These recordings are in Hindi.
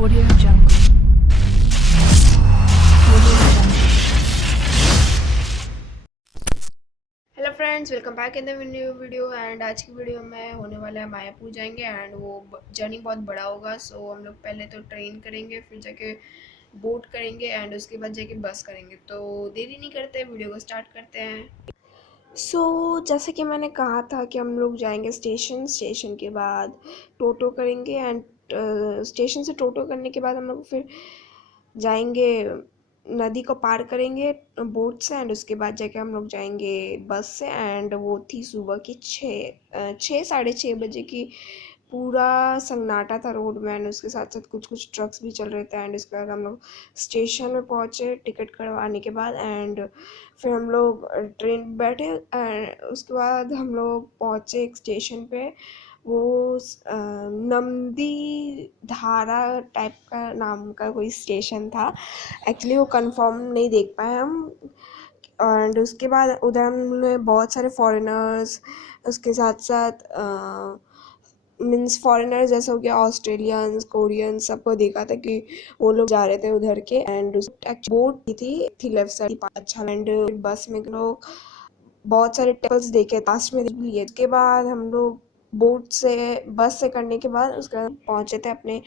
Audio Jungle. Audio Jungle. Hello friends, welcome back in the new video. And आज की वीडियो में होने वाला है मायापुर जाएंगे एंड वो जर्नी बहुत बड़ा होगा। सो हम लोग पहले तो ट्रेन करेंगे, फिर जाके बोट करेंगे एंड उसके बाद जाके बस करेंगे। तो देरी नहीं करते, वीडियो को स्टार्ट करते हैं। जैसे कि मैंने कहा था कि हम लोग जाएंगे स्टेशन के बाद टोटो करेंगे एंड स्टेशन से टोटो करने के बाद हम लोग फिर जाएंगे, नदी को पार करेंगे बोट से एंड उसके बाद जाके हम लोग जाएंगे बस से। एंड वो थी सुबह की 6 साढ़े 6 बजे की। पूरा सन्नाटा था रोड में एंड उसके साथ साथ कुछ कुछ ट्रक्स भी चल रहे थे। एंड उसके बाद हम लोग स्टेशन में पहुँचे टिकट करवाने के बाद एंड फिर हम लोग ट्रेन पे बैठे एंड उसके बाद हम लोग पहुँचे एक स्टेशन पे। वो नमदी धारा टाइप का नाम का कोई स्टेशन था। एक्चुअली वो कंफर्म नहीं देख पाए हम। एंड उसके बाद उधर हमने बहुत सारे फॉरेनर्स, उसके साथ साथ मीन्स फॉरेनर जैसे हो गया ऑस्ट्रेलियंस कोरियंस सबको देखा था कि वो लोग जा रहे थे उधर के। एंड बोट की थी लेफ्ट साइड अच्छा। एंड बस में लोग बहुत सारे टेम्पल्स देखे लास्ट में देख लिए। उसके बाद हम लोग बोट से बस से करने के बाद उसके बाद पहुँचे थे अपने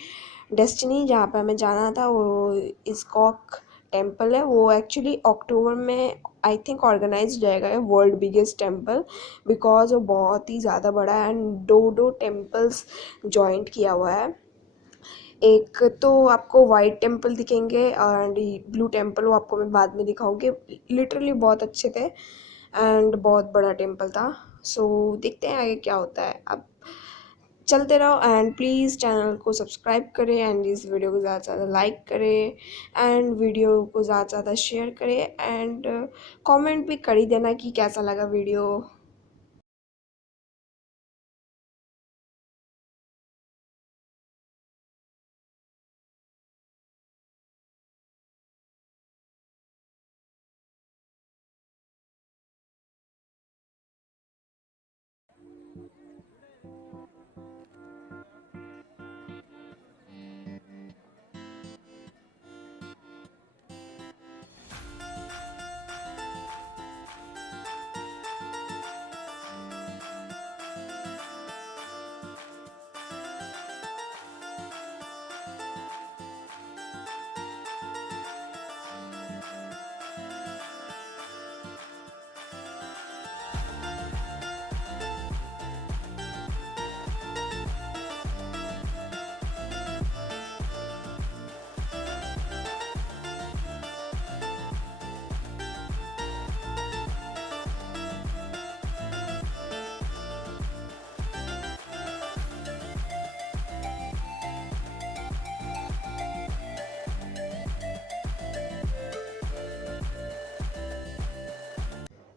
डेस्टिनी जहाँ पे हमें जाना था। वो इस्कॉक टेम्पल है। वो एक्चुअली अक्टूबर में आई थिंक ऑर्गेनाइज जाएगा वर्ल्ड बिगेस्ट टेम्पल, बिकॉज वो बहुत ही ज़्यादा बड़ा है एंड दो टेम्पल्स जॉइंट किया हुआ है। एक तो आपको वाइट टेम्पल दिखेंगे एंड ब्लू टेम्पल वो आपको मैं बाद में दिखाऊंगी। लिटरली बहुत अच्छे थे एंड बहुत बड़ा टेम्पल था। देखते हैं आगे क्या होता है। अब चलते रहो एंड प्लीज़ चैनल को सब्सक्राइब करें एंड इस वीडियो को ज़्यादा से ज़्यादा लाइक करें एंड वीडियो को ज़्यादा से ज़्यादा शेयर करें एंड कमेंट भी कर ही देना कि कैसा लगा वीडियो।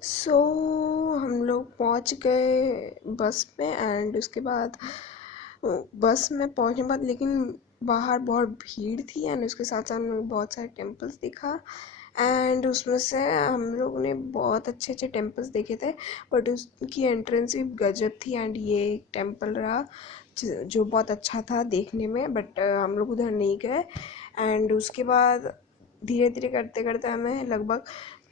सो हम लोग पहुंच गए बस में एंड उसके बाद बस में पहुंचने के बाद लेकिन बाहर बहुत भीड़ थी एंड उसके साथ साथ हमने बहुत सारे टेम्पल्स देखा। एंड उसमें से हम लोग ने बहुत अच्छे अच्छे टेम्पल्स देखे थे, बट उसकी एंट्रेंस भी गजब थी। एंड ये एक टेम्पल रहा जो बहुत अच्छा था देखने में, बट हम लोग उधर नहीं गए। एंड उसके बाद धीरे धीरे करते करते हमें लगभग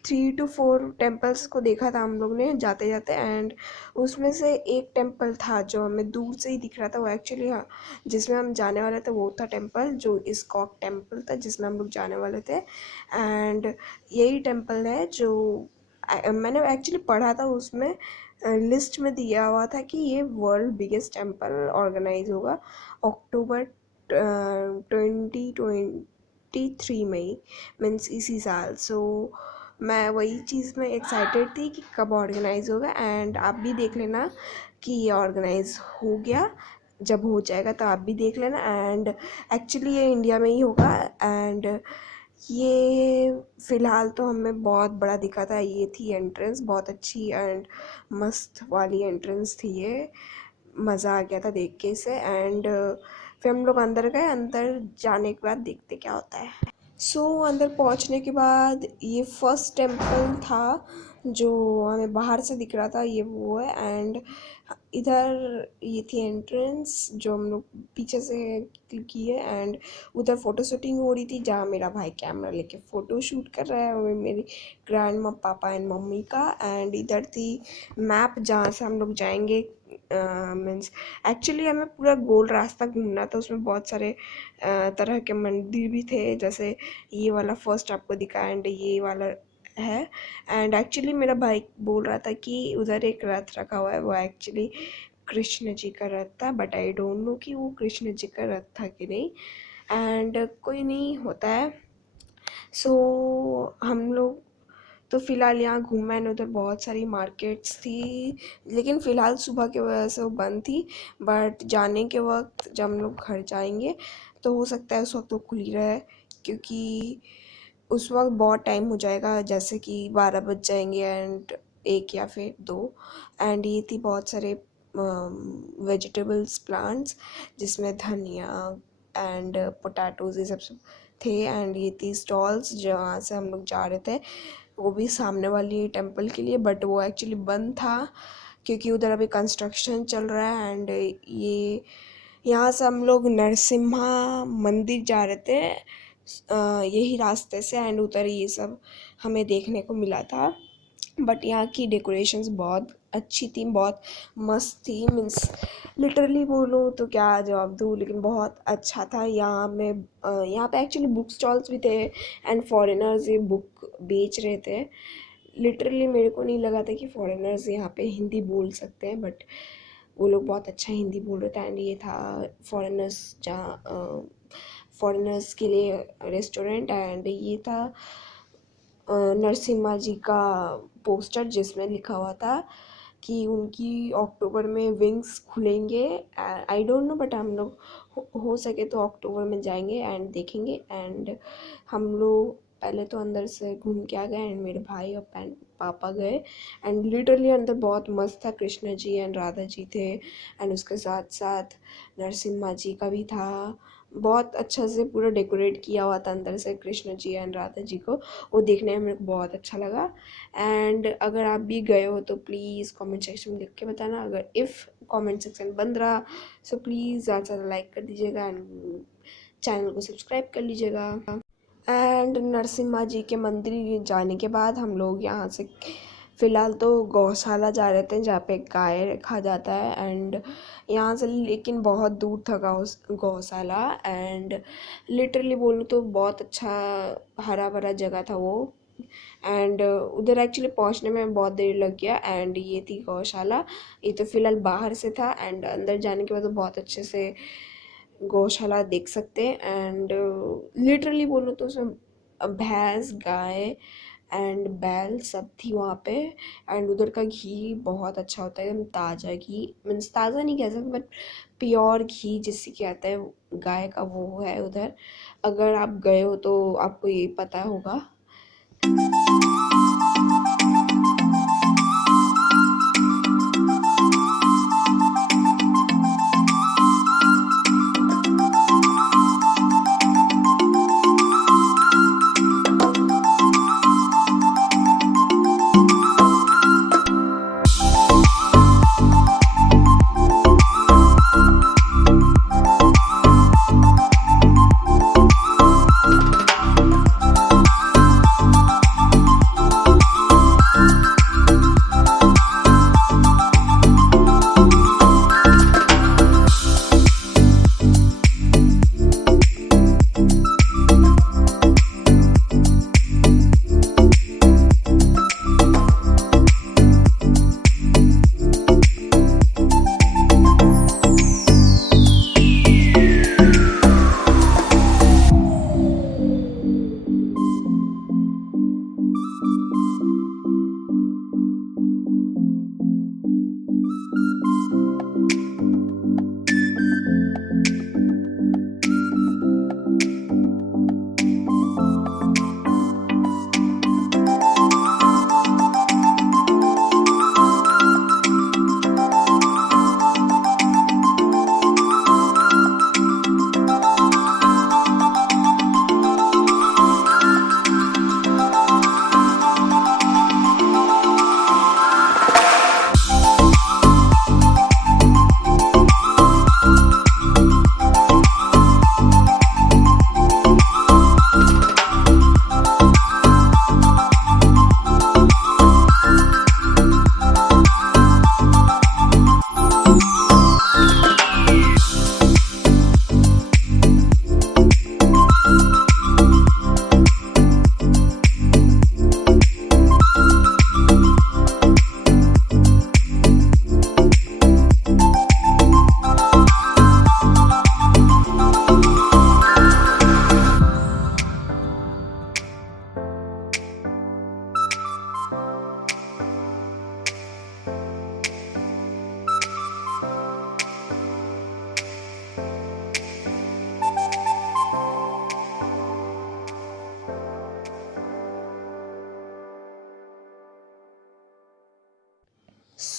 3 to 4 टेम्पल्स को देखा था हम लोग ने जाते जाते। एंड उसमें से एक टेम्पल था जो हमें दूर से ही दिख रहा था। वो एक्चुअली हाँ, जिसमें हम जाने वाले थे वो था टेम्पल जो इस्कॉक टेम्पल था जिसमें हम लोग जाने वाले थे। एंड यही टेम्पल है जो मैंने एक्चुअली पढ़ा था उसमें लिस्ट में दिया हुआ था कि ये वर्ल्ड बिगेस्ट टेम्पल ऑर्गेनाइज होगा अक्टूबर 2023 में ही, मीन्स इसी साल। मैं वही चीज़ में एक्साइटेड थी कि कब ऑर्गेनाइज़ होगा एंड आप भी देख लेना कि ये ऑर्गेनाइज़ हो गया। जब हो जाएगा तो आप भी देख लेना। एंड एक्चुअली ये इंडिया में ही होगा एंड ये फ़िलहाल तो हमें बहुत बड़ा दिखा था। ये थी एंट्रेंस, बहुत अच्छी एंड मस्त वाली एंट्रेंस थी ये। मज़ा आ गया था देख के इसे। एंड फिर हम लोग अंदर गए। अंदर जाने के बाद देखते क्या होता है। अंदर पहुंचने के बाद ये फर्स्ट टेम्पल था जो हमें बाहर से दिख रहा था ये वो है। एंड इधर ये थी एंट्रेंस जो हम लोग पीछे से क्लिक किए। एंड उधर फ़ोटो शूटिंग हो रही थी जहाँ मेरा भाई कैमरा लेके फ़ोटो शूट कर रहा है, वो मेरी ग्रैंड माँ पापा एंड मम्मी का। एंड इधर थी मैप जहाँ से हम लोग जाएंगे। मीन्स एक्चुअली हमें पूरा गोल रास्ता घूमना था, उसमें बहुत सारे तरह के मंदिर भी थे, जैसे ये वाला फर्स्ट आपको दिखा एंड ये वाला है। एंड एक्चुअली मेरा भाई बोल रहा था कि उधर एक रथ रखा हुआ है, वो एक्चुअली कृष्ण जी का रथ था, बट आई डोंट नो कि वो कृष्ण जी का रथ था कि नहीं। एंड कोई नहीं होता है। सो हम लोग तो फ़िलहाल यहाँ घूमे एंड उधर बहुत सारी मार्केट्स थी, लेकिन फ़िलहाल सुबह की वजह से वो बंद थी। बट जाने के वक्त जब हम लोग घर जाएंगे तो हो सकता है उस वक्त वो खुली रहे, क्योंकि उस वक्त बहुत टाइम हो जाएगा, जैसे कि 12 बज जाएंगे एंड 1 या फिर 2। एंड ये थी बहुत सारे वेजिटेबल्स प्लांट्स जिसमें धनिया एंड पोटैटोज़ ये सब थे। एंड ये थी स्टॉल्स जहाँ से हम लोग जा रहे थे, वो भी सामने वाली टेंपल के लिए, बट वो एक्चुअली बंद था क्योंकि उधर अभी कंस्ट्रक्शन चल रहा है। एंड ये यहाँ से हम लोग नरसिम्हा मंदिर जा रहे थे यही रास्ते से। एंड उधर ये सब हमें देखने को मिला था। बट यहाँ की डेकोरेशंस बहुत अच्छी थी, बहुत मस्त थी। मीन्स लिटरली बोलूँ तो क्या जवाब दूँ, लेकिन बहुत अच्छा था। यहाँ पे एक्चुअली बुक स्टॉल्स भी थे एंड फॉरेनर्स ये बुक बेच रहे थे। लिटरली मेरे को नहीं लगा था कि फॉरेनर्स यहाँ पे हिंदी बोल सकते हैं, बट वो लोग बहुत अच्छा हिंदी बोल रहे थे। एंड ये था फॉरेनर्स के लिए रेस्टोरेंट। एंड ये था नरसिम्हा जी का पोस्टर जिसमें लिखा हुआ था कि उनकी अक्टूबर में विंग्स खुलेंगे। आई डोंट नो, बट हम लोग हो सके तो अक्टूबर में जाएंगे एंड देखेंगे। एंड हम लोग पहले तो अंदर से घूम के आ गए एंड मेरे भाई और पापा गए। एंड लिटरली अंदर बहुत मस्त था, कृष्ण जी एंड राधा जी थे एंड उसके साथ साथ नरसिम्हा जी का भी था। बहुत अच्छा से पूरा डेकोरेट किया हुआ था अंदर से कृष्ण जी एंड राधा जी को, वो देखने में मेरे को बहुत अच्छा लगा। एंड अगर आप भी गए हो तो प्लीज़ कमेंट सेक्शन में लिख के बताना। अगर इफ़ कमेंट सेक्शन बंद रहा सो प्लीज़ ज़्यादा से ज़्यादा लाइक कर दीजिएगा एंड चैनल को सब्सक्राइब कर लीजिएगा। एंड नरसिम्हा जी के मंदिर जाने के बाद हम लोग यहाँ से फ़िलहाल तो गौशाला जा रहे थे जहाँ पे गाय रखा जाता है। एंड यहाँ से लेकिन बहुत दूर था गौशाला। एंड लिटरली बोलूँ तो बहुत अच्छा हरा भरा जगह था वो। एंड उधर एक्चुअली पहुँचने में बहुत देर लग गया। एंड ये थी गौशाला, ये तो फ़िलहाल बाहर से था एंड अंदर जाने के बाद तो बहुत अच्छे से गौशाला देख सकते हैं। एंड लिटरली बोलूँ तो उसमें भैंस गाय एंड बैल सब थी वहाँ पे। एंड उधर का घी बहुत अच्छा होता है, एकदम ताज़ा घी। मीन्स ताज़ा नहीं कह सकते बट प्योर घी जिससे कहते हैं गाय का, वो है उधर। अगर आप गए हो तो आपको ये पता होगा।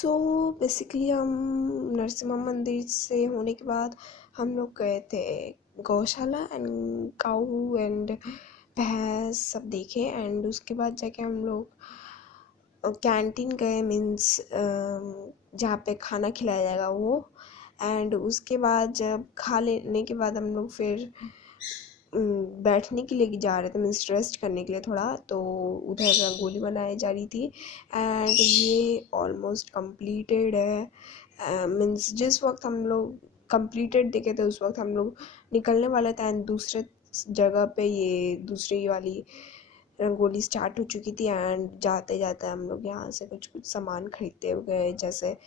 सो बेसिकली हम नरसिम्हा मंदिर से होने के बाद हम लोग गए थे गौशाला एंड काऊ एंड भैंस सब देखे एंड उसके बाद जाके हम लोग कैंटीन गए मीन्स जहाँ पे खाना खिलाया जाएगा वो एंड उसके बाद जब खा लेने के बाद हम लोग फिर बैठने के लिए जा रहे थे मीन्स रेस्ट करने के लिए थोड़ा, तो उधर रंगोली बनाई जा रही थी एंड ये ऑलमोस्ट कंप्लीटेड है। मीन्स जिस वक्त हम लोग कंप्लीटेड देखे थे उस वक्त हम लोग निकलने वाले थे एंड दूसरे जगह पे ये दूसरी वाली रंगोली स्टार्ट हो चुकी थी एंड जाते जाते हम लोग यहाँ से कुछ कुछ सामान खरीदते हुए गए, जैसे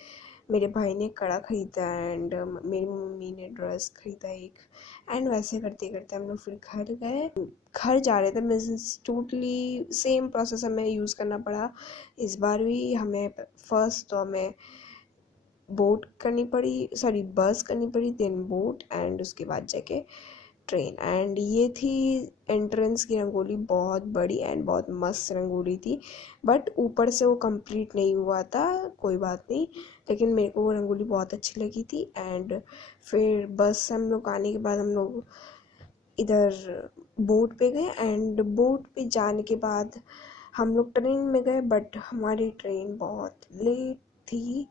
मेरे भाई ने कड़ा खरीदा एंड मेरी मम्मी ने ड्रेस खरीदा एक एंड वैसे करते करते हम लोग फिर घर गए। घर जा रहे थे मीन्स टोटली सेम प्रोसेस हमें यूज़ करना पड़ा इस बार भी। हमें फर्स्ट तो हमें बोट करनी पड़ी, सॉरी बस करनी पड़ी, देन बोट एंड उसके बाद जाके ट्रेन। एंड ये थी एंट्रेंस की रंगोली, बहुत बड़ी एंड बहुत मस्त रंगोली थी, बट ऊपर से वो कंप्लीट नहीं हुआ था, कोई बात नहीं, लेकिन मेरे को वो रंगोली बहुत अच्छी लगी थी। एंड फिर बस से हम लोग आने के बाद हम लोग इधर बोट पे गए एंड बोट पे जाने के बाद हम लोग ट्रेन में गए, बट हमारी ट्रेन बहुत लेट थी।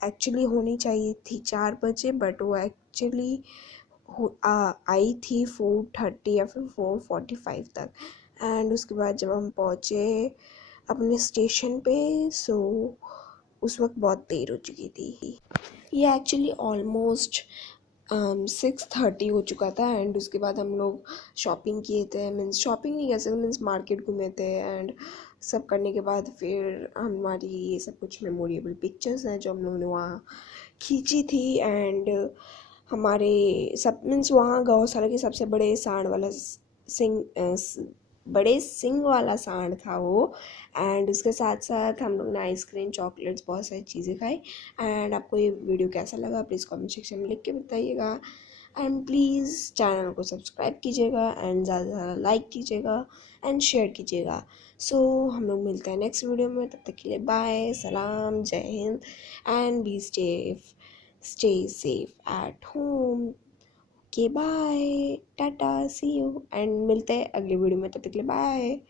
एक्चुअली होनी चाहिए थी 4 बजे, बट वो एक्चुअली आई थी 4:30 या फिर 4:45 तक। एंड उसके बाद जब हम पहुँचे अपने स्टेशन पे, सो उस वक्त बहुत देर हो चुकी थी। ये एक्चुअली ऑलमोस्ट 6:30 हो चुका था एंड उसके बाद हम लोग शॉपिंग किए थे, मीन्स शॉपिंग नहीं कह सकते, मीन्स मार्केट घूमे थे एंड सब करने के बाद फिर हमारी ये सब कुछ मेमोरेबल पिक्चर्स हैं जो हम लोगों ने वहाँ खींची थी। एंड हमारे सब मीन्स वहाँ गौशाला के सबसे बड़े सांड वाला बड़े सिंग वाला सांड था वो। एंड उसके साथ साथ हम लोग ने आइसक्रीम, चॉकलेट्स, बहुत सारी चीज़ें खाई। एंड आपको ये वीडियो कैसा लगा प्लीज़ कमेंट सेक्शन में लिख के बताइएगा एंड प्लीज़ चैनल को सब्सक्राइब कीजिएगा एंड ज़्यादा से ज़्यादा लाइक कीजिएगा एंड शेयर कीजिएगा। सो हम लोग मिलते हैं नेक्स्ट वीडियो में, तब तक के लिए बाय, सलाम, जय हिंद and be stay safe at home. Okay bye, tata, see you and मिलते हैं अगली वीडियो में, तब तक के लिए बाय।